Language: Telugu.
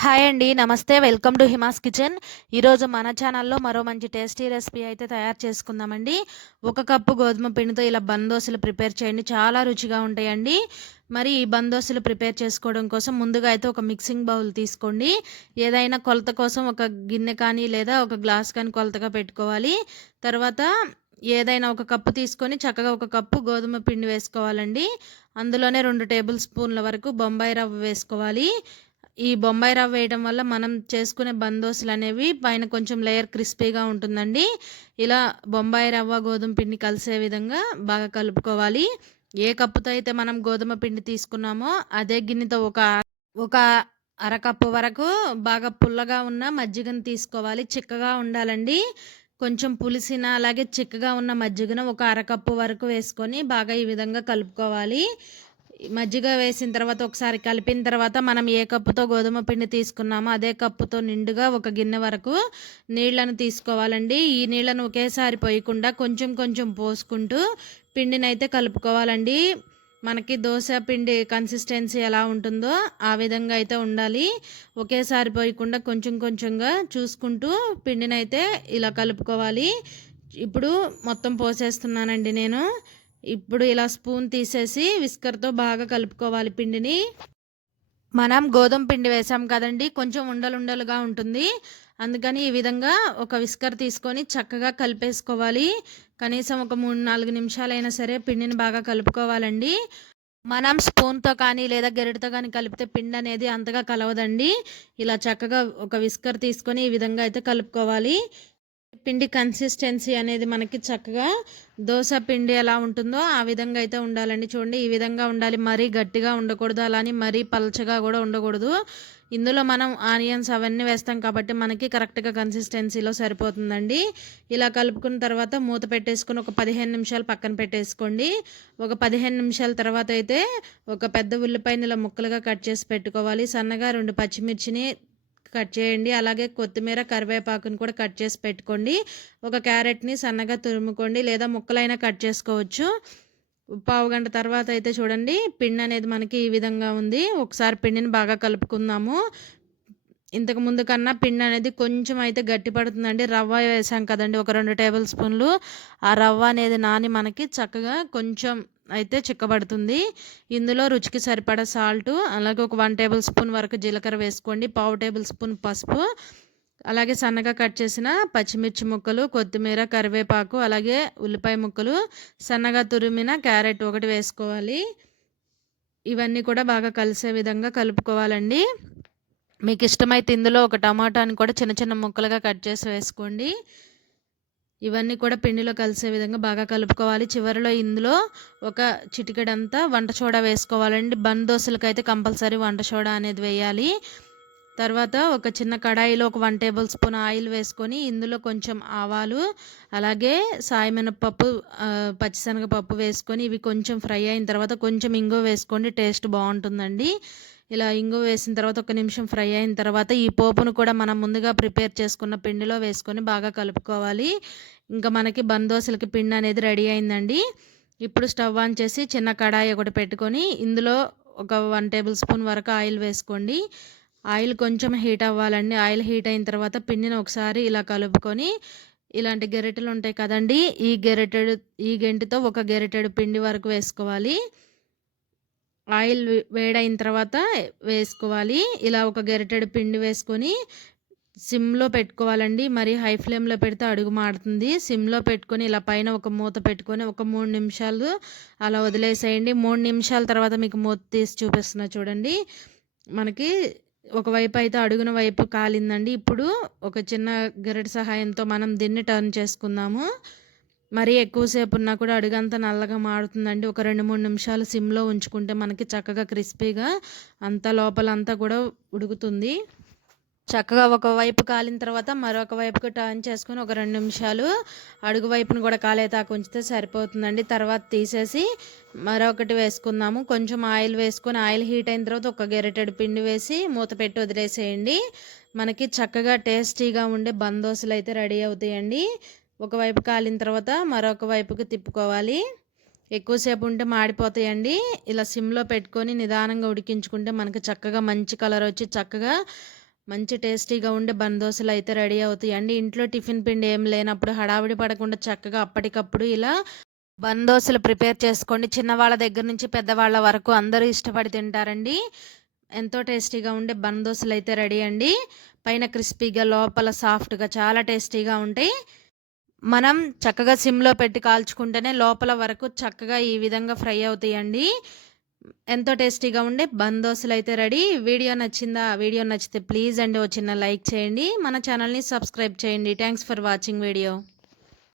హాయ్ అండి నమస్తే. Welcome to Hima's kitchen. ఈరోజు మన ఛానల్లో మరో మంచి టేస్టీ రెసిపీ అయితే తయారు చేసుకుందామండి. ఒక కప్పు గోధుమ పిండితో ఇలా బందోసులు ప్రిపేర్ చేయండి. చాలా రుచిగా ఉంటాయండి. మరి ఈ బందోసులు ప్రిపేర్ చేసుకోవడం కోసం ముందుగా అయితే ఒక మిక్సింగ్ బౌల్ తీసుకోండి. ఏదైనా కొలత కోసం ఒక గిన్నె కానీ లేదా ఒక గ్లాస్ కానీ కొలతగా పెట్టుకోవాలి. తర్వాత ఏదైనా ఒక కప్పు తీసుకొని చక్కగా ఒక కప్పు గోధుమ పిండి వేసుకోవాలండి. అందులోనే రెండు టేబుల్ స్పూన్ల వరకు బొంబాయి రవ్వ వేసుకోవాలి. ఈ బొంబాయి రవ్వ వేయడం వల్ల మనం చేసుకునే బందోసులు అనేవి పైన కొంచెం లేయర్ క్రిస్పీగా ఉంటుందండి. ఇలా బొంబాయి రవ్వ గోధుమ పిండి కలిసే విధంగా బాగా కలుపుకోవాలి. ఏ కప్పుతో అయితే మనం గోధుమ పిండి తీసుకున్నామో అదే గిన్నెతో ఒక ఒక అరకప్పు వరకు బాగా పుల్లగా ఉన్న మజ్జిగను తీసుకోవాలి. చిక్కగా ఉండాలండి. కొంచెం పులిసిన అలాగే చిక్కగా ఉన్న మజ్జిగను ఒక అరకప్పు వరకు వేసుకొని బాగా ఈ విధంగా కలుపుకోవాలి. మజ్జిగ వేసిన తర్వాత ఒకసారి కలిపిన తర్వాత మనం ఏ కప్పుతో గోధుమ పిండి తీసుకున్నామో అదే కప్పుతో నిండుగా ఒక గిన్నె వరకు నీళ్ళను తీసుకోవాలండి. ఈ నీళ్ళను ఒకేసారి పోయకుండా కొంచెం కొంచెం పోసుకుంటూ పిండిని అయితే కలుపుకోవాలండి. మనకి దోశ పిండి కన్సిస్టెన్సీ ఎలా ఉంటుందో ఆ విధంగా అయితే ఉండాలి. ఒకేసారి పోయకుండా కొంచెం కొంచెంగా చూసుకుంటూ పిండిని అయితే ఇలా కలుపుకోవాలి. ఇప్పుడు మొత్తం పోసేస్తున్నానండి నేను. ఇప్పుడు ఇలా స్పూన్ తీసేసి విస్కర్తో బాగా కలుపుకోవాలి పిండిని. మనం గోధుమ పిండి వేసాం కదండి కొంచెం ఉండలుండలుగా ఉంటుంది. అందుకని ఈ విధంగా ఒక విస్కర్ తీసుకొని చక్కగా కలిపేసుకోవాలి. కనీసం ఒక మూడు నాలుగు నిమిషాలైనా సరే పిండిని బాగా కలుపుకోవాలండి. మనం స్పూన్తో కానీ లేదా గెరటితో కానీ కలిపితే పిండి అనేది అంతగా కలవదండి. ఇలా చక్కగా ఒక విస్కర్ తీసుకొని ఈ విధంగా అయితే కలుపుకోవాలి. పిండి కన్సిస్టెన్సీ అనేది మనకి చక్కగా దోశ పిండి ఎలా ఉంటుందో ఆ విధంగా అయితే ఉండాలండి. చూడండి ఈ విధంగా ఉండాలి. మరీ గట్టిగా ఉండకూడదు. అలానే మరీ పలచగా కూడా ఉండకూడదు. ఇందులో మనం ఆనియన్స్ అవన్నీ వేస్తాం కాబట్టి మనకి కరెక్ట్గా కన్సిస్టెన్సీలో సరిపోతుందండి. ఇలా కలుపుకున్న తర్వాత మూత పెట్టేసుకుని ఒక పదిహేను నిమిషాలు పక్కన పెట్టేసుకోండి. ఒక పదిహేను నిమిషాల తర్వాత అయితే ఒక పెద్ద ఉల్లిపాయని ఇలా ముక్కలుగా కట్ చేసి పెట్టుకోవాలి. సన్నగా రెండు పచ్చిమిర్చిని కట్ చేయండి. అలాగే కొత్తిమీర కరివేపాకుని కూడా కట్ చేసి పెట్టుకోండి. ఒక క్యారెట్ని సన్నగా తురుముకోండి లేదా ముక్కలైనా కట్ చేసుకోవచ్చు. పావు గంట తర్వాత అయితే చూడండి పిండి అనేది మనకి ఈ విధంగా ఉంది. ఒకసారి పిండిని బాగా కలుపుకుందాము. ఇంతకు ముందు కన్నా పిండి అనేది కొంచెం అయితే గట్టి పడుతుందండి. రవ్వ వేసాం కదండి ఒక రెండు టేబుల్ స్పూన్లు. ఆ రవ్వ అనేది నాని మనకి చక్కగా కొంచెం అయితే చిక్కబడుతుంది. ఇందులో రుచికి సరిపడా సాల్ట్ అలాగే ఒక వన్ టేబుల్ స్పూన్ వరకు జీలకర్ర వేసుకోండి పావు టేబుల్ స్పూన్ పసుపు అలాగే సన్నగా కట్ చేసిన పచ్చిమిర్చి ముక్కలు కొత్తిమీర కరివేపాకు అలాగే ఉల్లిపాయ ముక్కలు సన్నగా తురిమిన క్యారెట్ ఒకటి వేసుకోవాలి. ఇవన్నీ కూడా బాగా కలిసే విధంగా కలుపుకోవాలండి. మీకు ఇష్టమైతే ఇందులో ఒక టమాటాని కూడా చిన్న చిన్న ముక్కలుగా కట్ చేసి వేసుకోండి. ఇవన్నీ కూడా పిండిలో కలిసే విధంగా బాగా కలుపుకోవాలి. చివరిలో ఇందులో ఒక చిటికెడంతా వంట సోడా వేసుకోవాలండి. బన్ దోశలకైతే కంపల్సరీ వంట సోడా అనేది వేయాలి. తర్వాత ఒక చిన్న కడాయిలో ఒక వన్ టేబుల్ స్పూన్ ఆయిల్ వేసుకొని ఇందులో కొంచెం ఆవాలు అలాగే సాయమినప్పప్పు పచ్చిశనగపప్పు వేసుకొని ఇవి కొంచెం ఫ్రై అయిన తర్వాత కొంచెం ఇంగో వేసుకోండి టేస్ట్ బాగుంటుందండి. ఇలా ఇంగు వేసిన తర్వాత ఒక నిమిషం ఫ్రై అయిన తర్వాత ఈ పోపును కూడా మనం ముందుగా ప్రిపేర్ చేసుకున్న పిండిలో వేసుకొని బాగా కలుపుకోవాలి. ఇంకా మనకి బందోసలకి పిండి అనేది రెడీ అయిందండి. ఇప్పుడు స్టవ్ ఆన్ చేసి చిన్న కడాయి ఒకటి పెట్టుకొని ఇందులో ఒక వన్ టేబుల్ స్పూన్ వరకు ఆయిల్ వేసుకోండి. ఆయిల్ కొంచెం హీట్ అవ్వాలండి. ఆయిల్ హీట్ అయిన తర్వాత పిండిని ఒకసారి ఇలా కలుపుకొని ఇలాంటి గెరెటలు ఉంటాయి కదండి ఈ గెరెటెడు ఈ గెంటితో ఒక గెరెటెడు పిండి వరకు వేసుకోవాలి. ఆయిల్ వేడైన తర్వాత వేసుకోవాలి. ఇలా ఒక గెరిటెడు పిండి వేసుకొని సిమ్లో పెట్టుకోవాలండి. మరి హై ఫ్లేమ్లో పెడితే అడుగు మాడుతుంది సిమ్లో పెట్టుకొని ఇలా పైన ఒక మూత పెట్టుకొని ఒక మూడు నిమిషాలు అలా వదిలేసేయండి. మూడు నిమిషాల తర్వాత మీకు మూత తీసి చూపిస్తున్నా చూడండి. మనకి ఒకవైపు అయితే అడుగున వైపు కాలిందండి. ఇప్పుడు ఒక చిన్న గరిట సహాయంతో మనం దీన్ని టర్న్ చేసుకుందాము. మరీ ఎక్కువసేపు ఉన్నా కూడా అడుగంతా నల్లగా మాడుతుందండి ఒక రెండు మూడు నిమిషాలు సిమ్లో ఉంచుకుంటే మనకి చక్కగా క్రిస్పీగా అంతా లోపలంతా కూడా ఉడుకుతుంది. చక్కగా ఒక వైపు కాలిన తర్వాత మరొక వైపుకి టర్న్ చేసుకొని ఒక రెండు నిమిషాలు అడుగు వైపును కూడా కాలేతాకు ఉంచితే సరిపోతుందండి. తర్వాత తీసేసి మరొకటి వేసుకుందాము. కొంచెం ఆయిల్ వేసుకొని ఆయిల్ హీట్ అయిన తర్వాత ఒక గెరెటెడ్ పిండి వేసి మూత పెట్టి వదిలేసేయండి. మనకి చక్కగా టేస్టీగా ఉండే బందోసులు అయితే రెడీ అవుతాయండి. ఒకవైపు కాలిన తర్వాత మరొక వైపుకి తిప్పుకోవాలి. ఎక్కువసేపు ఉంటే మాడిపోతాయండి. ఇలా సిమ్లో పెట్టుకొని నిదానంగా ఉడికించుకుంటే మనకి చక్కగా మంచి కలర్ వచ్చి చక్కగా మంచి టేస్టీగా ఉండే బందోసులు అయితే రెడీ అవుతాయండి. ఇంట్లో టిఫిన్ పిండి ఏం లేనప్పుడు హడావిడి పడకుండా చక్కగా అప్పటికప్పుడు ఇలా బందోసులు ప్రిపేర్ చేసుకోండి. చిన్నవాళ్ళ దగ్గర నుంచి పెద్దవాళ్ళ వరకు అందరూ ఇష్టపడి తింటారండి. ఎంతో టేస్టీగా ఉండే బందోసులు అయితే రెడీ అండి. పైన క్రిస్పీగా లోపల సాఫ్ట్గా చాలా టేస్టీగా ఉంటాయి. మనం చక్కగా సిమ్లో పెట్టి కాల్చుకుంటేనే లోపల వరకు చక్కగా ఈ విధంగా ఫ్రై అవుతాయండి. ఎంతో టేస్టీగా ఉండే బందోసులు అయితే రెడీ. వీడియో నచ్చిందా? వీడియో నచ్చితే ప్లీజ్ అండి ఓ చిన్న లైక్ చేయండి. మన ఛానల్ని సబ్స్క్రైబ్ చేయండి. Thanks for watching video.